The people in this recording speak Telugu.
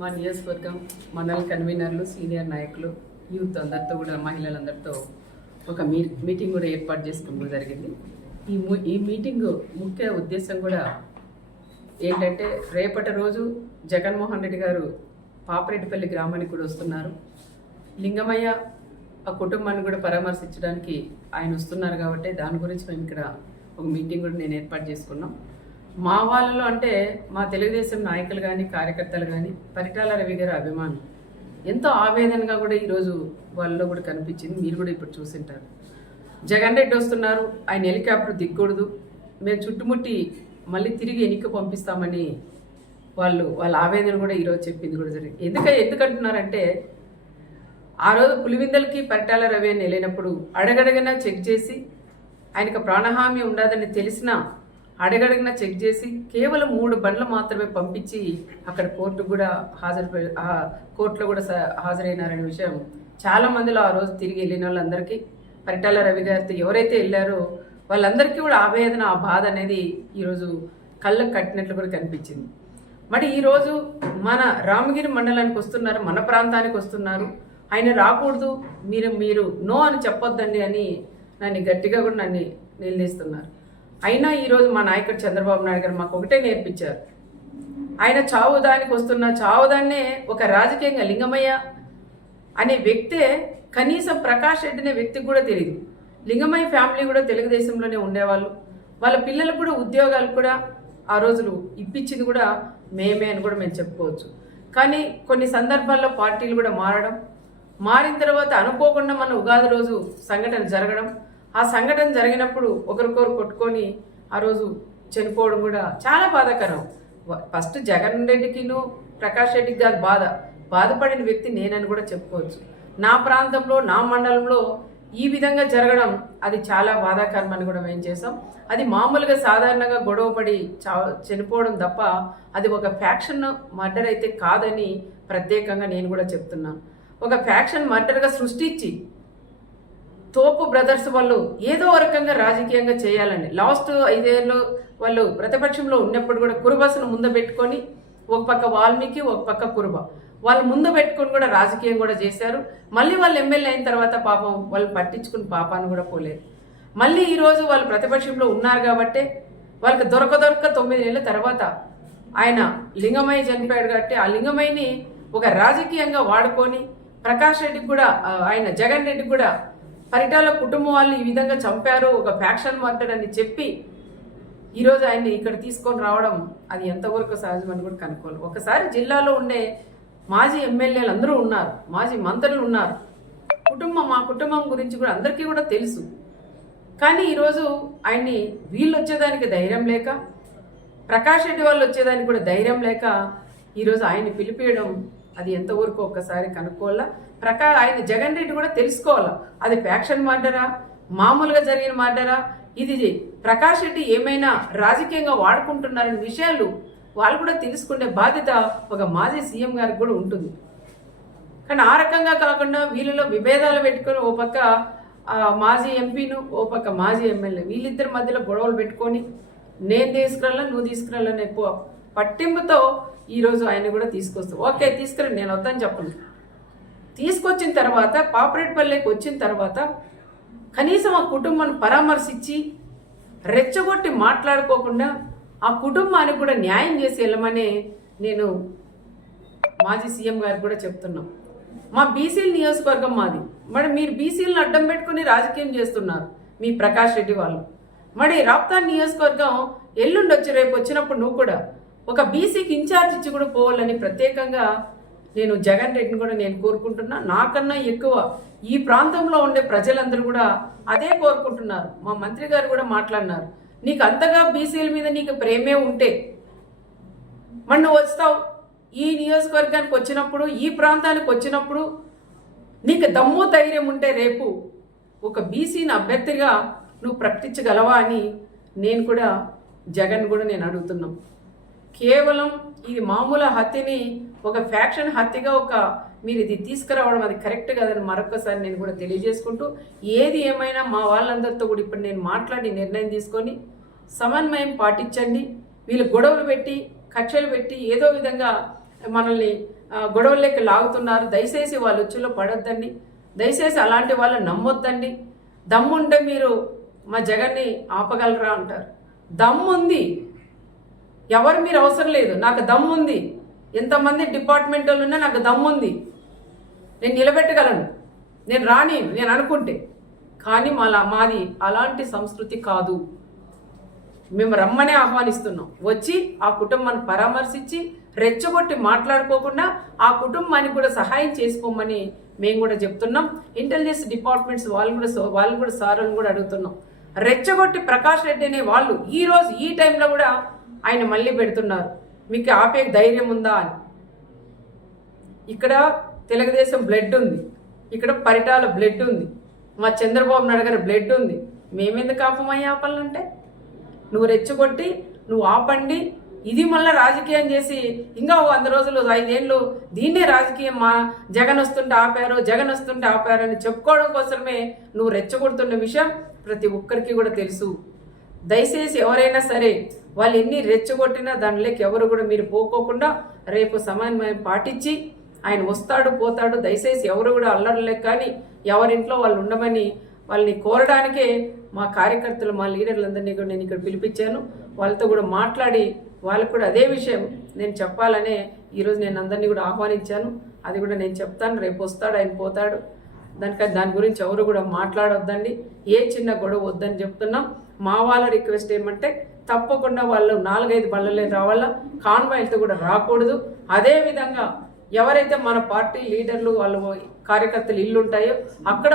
మా నియోజకవర్గం మండల కన్వీనర్లు, సీనియర్ నాయకులు, యూత్ అందరితో కూడా, మహిళలందరితో ఒక మీటింగ్ కూడా ఏర్పాటు చేసుకోవడం జరిగింది. ఈ మీటింగ్ ముఖ్య ఉద్దేశం కూడా ఏంటంటే, రేపటి రోజు జగన్మోహన్ రెడ్డి గారు పాపరెడ్డిపల్లి గ్రామానికి కూడా వస్తున్నారు. లింగమయ్య ఆ కుటుంబాన్ని కూడా పరామర్శించడానికి ఆయన వస్తున్నారు కాబట్టి దాని గురించి మేము ఇక్కడ ఒక మీటింగ్ కూడా నేను ఏర్పాటు చేసుకున్నాం. మా వాళ్ళలో అంటే మా తెలుగుదేశం నాయకులు కానీ, కార్యకర్తలు కానీ, పరిటాల రవి గారి అభిమానం ఎంతో ఆవేదనగా కూడా ఈరోజు వాళ్ళలో కూడా కనిపించింది. మీరు కూడా ఇప్పుడు చూసింటారు. జగన్ రెడ్డి వస్తున్నారు, ఆయన హెలికాప్టర్ దిగకూడదు, మేము చుట్టుముట్టి మళ్ళీ తిరిగి ఎన్నిక పంపిస్తామని వాళ్ళ ఆవేదన కూడా ఈరోజు చెప్పింది కూడా జరిగింది. ఎందుకంటున్నారంటే, ఆ రోజు పులివిందలకి పరిటాల రవి అని వెళ్ళినప్పుడు అడగడగనా చెక్ చేసి, ఆయనకు ప్రాణహామీ ఉండదని తెలిసినా అడగడగిన చెక్ చేసి కేవలం 3 బండ్లు మాత్రమే పంపించి అక్కడ కోర్టులో కూడా హాజరైనారనే విషయం చాలా మందిలో ఆ రోజు తిరిగి వెళ్ళిన వాళ్ళందరికీ, పరిటాల రవి గారితో ఎవరైతే వెళ్ళారో వాళ్ళందరికీ కూడా ఆవేదన, ఆ బాధ అనేది ఈరోజు కళ్ళకు కట్టినట్లు కూడా కనిపించింది. మరి ఈరోజు మన రామగిరి మండలానికి వస్తున్నారు, మన ప్రాంతానికి వస్తున్నారు, ఆయన రాకూడదు, మీరు నో అని చెప్పొద్దండి అని నన్ను గట్టిగా కూడా నిలదీస్తున్నారు. అయినా ఈరోజు మా నాయకుడు చంద్రబాబు నాయుడు గారు మాకు ఒకటే నేర్పించారు. ఆయన చావుదానికి వస్తున్న చావుదాన్నే ఒక రాజకీయంగా లింగమయ్య అనే వ్యక్తే, కనీసం ప్రకాష్ రెడ్డి అనే వ్యక్తికి కూడా తెలియదు. లింగమయ్య ఫ్యామిలీ కూడా తెలుగుదేశంలోనే ఉండేవాళ్ళు. వాళ్ళ పిల్లలకు కూడా ఉద్యోగాలు కూడా ఆ రోజులు ఇప్పించింది కూడా మేమే అని కూడా మేము చెప్పుకోవచ్చు. కానీ కొన్ని సందర్భాల్లో పార్టీలు కూడా మారిన తర్వాత అనుకోకుండా మన ఉగాది రోజు సంఘటన జరగడం, ఆ సంఘటన జరిగినప్పుడు ఒకరికొకరు కొట్టుకొని ఆ రోజు చనిపోవడం కూడా చాలా బాధాకరం. ఫస్ట్ జగన్ రెడ్డికిను ప్రకాష్ రెడ్డికి కాదు బాధపడిన వ్యక్తి నేనని కూడా చెప్పుకోవచ్చు. నా ప్రాంతంలో, నా మండలంలో ఈ విధంగా జరగడం అది చాలా బాధాకరం అని కూడా మేము చేసాం. అది మామూలుగా సాధారణంగా గొడవపడి చనిపోవడం తప్ప అది ఒక ఫ్యాక్షన్ మర్డర్ అయితే కాదని ప్రత్యేకంగా నేను కూడా చెప్తున్నాను. ఒక ఫ్యాక్షన్ మర్డర్గా సృష్టించి తోపు బ్రదర్స్ వాళ్ళు ఏదో రకంగా రాజకీయంగా చేయాలని లాస్ట్ 5 ఏళ్ళు వాళ్ళు ప్రతిపక్షంలో ఉన్నప్పుడు కూడా కురుబస్సును ముందు పెట్టుకొని, ఒక పక్క వాల్మీకి, ఒక పక్క కురుబ వాళ్ళు ముందు పెట్టుకొని కూడా రాజకీయం కూడా చేశారు. మళ్ళీ వాళ్ళు ఎమ్మెల్యే అయిన తర్వాత పాపం వాళ్ళు పట్టించుకుని పాపాన్ని కూడా పోలేదు. మళ్ళీ ఈరోజు వాళ్ళు ప్రతిపక్షంలో ఉన్నారు కాబట్టి వాళ్ళకి దొరక 9 ఏళ్ళ తర్వాత ఆయన లింగమయ్య చనిపోయాడు కాబట్టి ఆ లింగమయ్యని ఒక రాజకీయంగా వాడుకొని ప్రకాష్ రెడ్డికి కూడా, ఆయన జగన్ రెడ్డికి కూడా పరిటాల కుటుంబం వాళ్ళు ఈ విధంగా చంపారు, ఒక ఫ్యాక్షన్ మర్డర్ అని చెప్పి ఈరోజు ఆయన్ని ఇక్కడ తీసుకొని రావడం అది ఎంతవరకు సహజమని కూడా కనుక్కోవాలి. ఒకసారి జిల్లాలో ఉండే మాజీ ఎమ్మెల్యేలు అందరూ ఉన్నారు, మాజీ మంత్రులు ఉన్నారు, మా కుటుంబం గురించి కూడా అందరికీ కూడా తెలుసు. కానీ ఈరోజు ఆయన్ని వీళ్ళు వచ్చేదానికి ధైర్యం లేక, ప్రకాష్ రెడ్డి వాళ్ళు వచ్చేదానికి కూడా ధైర్యం లేక ఈరోజు ఆయన్ని పిలిపియడం అది ఎంతవరకు ఒక్కసారి కనుక్కోవాలా. ఆయన జగన్ రెడ్డి కూడా తెలుసుకోవాలా, అది ఫ్యాక్షన్ మర్డరా, మామూలుగా జరిగిన మర్డరా, ఇది ప్రకాష్ రెడ్డి ఏమైనా రాజకీయంగా వాడుకుంటున్నారనే విషయాలు వాళ్ళు కూడా తెలుసుకునే బాధ్యత ఒక మాజీ సీఎం గారికి కూడా ఉంటుంది. కానీ ఆ రకంగా కాకుండా వీళ్ళలో విభేదాలు పెట్టుకొని ఓ పక్క మాజీ ఎంపీను, ఓ పక్క మాజీ ఎమ్మెల్యే, వీళ్ళిద్దరి మధ్యలో గొడవలు పెట్టుకొని నేను తీసుకురాలా, నువ్వు తీసుకురాలనే పట్టింపుతో ఈరోజు ఆయన కూడా తీసుకొస్తావు. ఓకే తీసుకురండి, నేను వద్దని చెప్పను. తీసుకొచ్చిన తర్వాత పాపరెడ్డిపల్లికి వచ్చిన తర్వాత కనీసం ఆ కుటుంబాన్ని పరామర్శించి రెచ్చగొట్టి మాట్లాడుకోకుండా ఆ కుటుంబానికి కూడా న్యాయం చేసి వెళ్ళమని నేను మాజీ సీఎం గారికి కూడా చెప్తున్నాం. మా బీసీల నియోజకవర్గం మాది, మరి మీరు బీసీలను అడ్డం పెట్టుకుని రాజకీయం చేస్తున్నారు మీ ప్రకాష్ రెడ్డి వాళ్ళు. మరి రాప్తాన్ నియోజకవర్గం ఎల్లుండి వచ్చి రేపు వచ్చినప్పుడు నువ్వు కూడా ఒక బీసీకి ఇన్ఛార్జ్ ఇచ్చి కూడా పోవాలని ప్రత్యేకంగా నేను జగన్ రెడ్డిని కూడా నేను కోరుకుంటున్నా. నాకన్నా ఎక్కువ ఈ ప్రాంతంలో ఉండే ప్రజలందరూ కూడా అదే కోరుకుంటున్నారు. మా మంత్రి గారు కూడా మాట్లాడినారు, నీకు అంతగా బీసీల మీద నీకు ప్రేమే ఉంటే మరి నువ్వు వస్తావు ఈ నియోజకవర్గానికి వచ్చినప్పుడు, ఈ ప్రాంతానికి వచ్చినప్పుడు నీకు దమ్ము ధైర్యం ఉంటే రేపు ఒక బీసీని అభ్యర్థిగా నువ్వు ప్రకటించగలవా అని నేను కూడా జగన్ కూడా నేను అడుగుతున్నాం. కేవలం ఇది మామూలు హత్యని ఒక ఫ్యాక్షన్ హత్యగా మీరు ఇది తీసుకురావడం అది కరెక్ట్ కాదని మరొకసారి నేను కూడా తెలియజేసుకుంటూ, ఏది ఏమైనా మా వాళ్ళందరితో కూడా ఇప్పుడు నేను మాట్లాడి నిర్ణయం తీసుకొని సమన్వయం పాటించండి. వీళ్ళు గొడవలు పెట్టి కక్షలు పెట్టి ఏదో విధంగా మనల్ని గొడవల్లోకి లాగుతున్నారు. దయచేసి వాళ్ళ ఉచ్చులో పడొద్దండి. దయచేసి అలాంటి వాళ్ళని నమ్మొద్దండి. దమ్ముంటే మీరు మా జగన్ని ఆపగలరా అంటారు. దమ్ముంది, ఎవరు మీరు అవసరం లేదు, నాకు దమ్ముంది. ఎంతమంది డిపార్ట్మెంట్ వాళ్ళు ఉన్నా నాకు దమ్ముంది, నేను నిలబెట్టగలను, నేను నేను అనుకుంటే. కానీ మాది అలాంటి సంస్కృతి కాదు. మేము రమ్మనే ఆహ్వానిస్తున్నాం. వచ్చి ఆ కుటుంబాన్ని పరామర్శించి రెచ్చగొట్టి మాట్లాడుకోకుండా ఆ కుటుంబానికి కూడా సహాయం చేసుకోమని మేము కూడా చెప్తున్నాం. ఇంటెలిజెన్స్ డిపార్ట్మెంట్స్ వాళ్ళు కూడా సార్లను కూడా అడుగుతున్నాం. రెచ్చగొట్టి ప్రకాష్ రెడ్డి అనే వాళ్ళు ఈరోజు ఈ టైంలో కూడా ఆయన మళ్ళీ పెడుతున్నారు. మీకు ఆపే ధైర్యం ఉందా అని. ఇక్కడ తెలుగుదేశం బ్లడ్ ఉంది, ఇక్కడ పరిటాల బ్లడ్ ఉంది, మా చంద్రబాబు నాయుడు గారి బ్లడ్ ఉంది. మేమెందుకు ఆపాలంటే? నువ్వు రెచ్చగొట్టి నువ్వు ఆపండి, ఇది మళ్ళీ రాజకీయం చేసి ఇంకా 100 రోజులు 5 ఏళ్ళు దీన్నే రాజకీయం, మా జగన్ వస్తుంటే ఆపారు అని చెప్పుకోవడం కోసమే నువ్వు రెచ్చగొడుతున్న విషయం ప్రతి ఒక్కరికి కూడా తెలుసు. దయచేసి ఎవరైనా సరే వాళ్ళు ఎన్ని రెచ్చగొట్టినా దానిలోకి ఎవరు కూడా మీరు పోకోకుండా రేపు సమన్వయం పాటించి ఆయన వస్తాడు పోతాడు. దయచేసి ఎవరు కూడా అల్లర్లేక కానీ ఎవరింట్లో వాళ్ళు ఉండమని వాళ్ళని కోరడానికే మా కార్యకర్తలు మా లీడర్లందరినీ కూడా నేను ఇక్కడ పిలిపించాను. వాళ్ళతో కూడా మాట్లాడి వాళ్ళకు కూడా అదే విషయం నేను చెప్పాలనే ఈరోజు నేను అందరినీ కూడా ఆహ్వానించాను. అది కూడా నేను చెప్తాను. రేపు వస్తాడు, ఆయన పోతాడు. దాని గురించి ఎవరు కూడా మాట్లాడొద్దండి. ఏ చిన్న గొడవ వద్దని చెప్తున్నాం. మా వాళ్ళ రిక్వెస్ట్ ఏమంటే తప్పకుండా వాళ్ళు 4-5 బళ్ళలే రావాలా, కాన్వాయ్లతో కూడా రాకూడదు. అదేవిధంగా ఎవరైతే మన పార్టీ లీడర్లు వాళ్ళు కార్యకర్తలు ఇల్లు ఉంటాయో అక్కడ